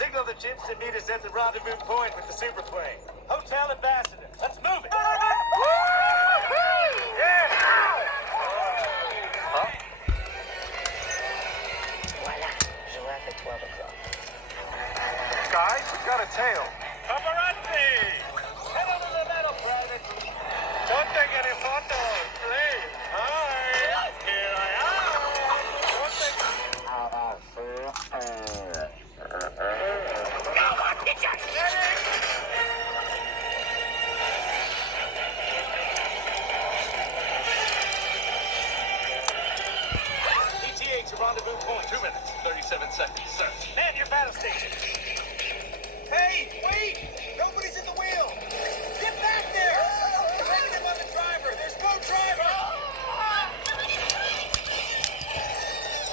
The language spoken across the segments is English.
Signal the chips to meet us at the rendezvous point with the superplane. Hotel Ambassador. Let's move it. Yeah. Huh? Voila. Giraffe at 12 o'clock. Guys, we got a tail. Paparazzi! Head over to the metal, Private. Don't take any photos, please. Hi. Here I am. Don't take... ETA to rendezvous point. 2 minutes, 37 seconds, sir. Man your battle station. Hey, wait! Nobody's at the wheel! Get back there! Negative on the driver! There's no driver!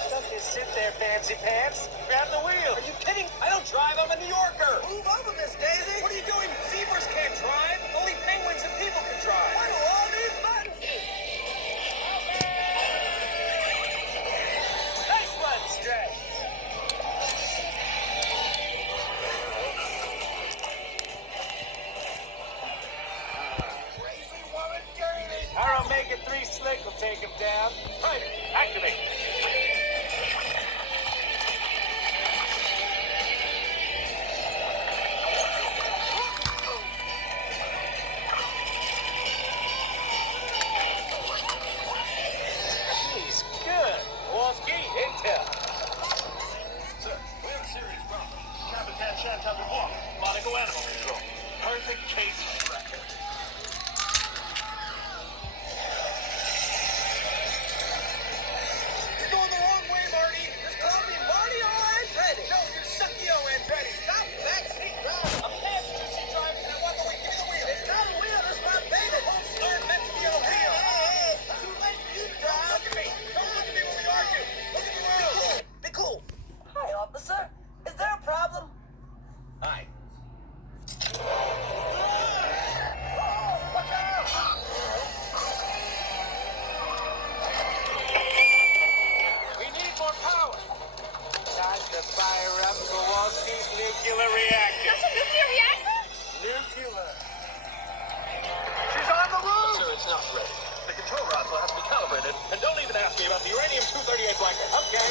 Don't just sit there, fancy pants. Grab the wheel. Are you kidding? I don't drive. I'm a New Yorker. Move over, Miss Daisy. What are you doing? Zebras can't drive. Only penguins and people can drive. Why do all these buttons? Nice one, Stretch. Our Omega-3 slick will take him down. Right, activate. He's good. Wolski, intel. Sir, we have a serious problem. Capitan Chantal Dubois, Monaco Animal Control. Perfect case record. You're going the wrong way, Marty. Just call me Marty O. Andretti. No, you're Sucky O. Andretti. Stop backseat driving. I'm passenger seat driving and I walk away. Give me the wheel. It's not a wheel. It's my baby. Who's meant to be on a wheel? Hey. Too late for you to drive. Don't look at me. Don't look at me when we argue. Look at the road. Be cool. Hi, officer. Is there a problem? Hi. We need more power. Time to fire up Kowalski's nuclear reactor. That's a nuclear reactor? Nuclear. She's on the roof. Sir, it's not ready. The control rods will have to be calibrated. And don't even ask me about the uranium-238 blanket. Okay.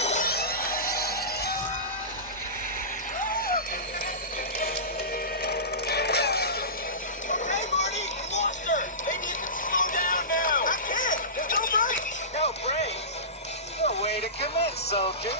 Hey, Marty, we lost her. Maybe you can slow down now. I can't. There's no brakes. No brakes? No way to commit, soldier.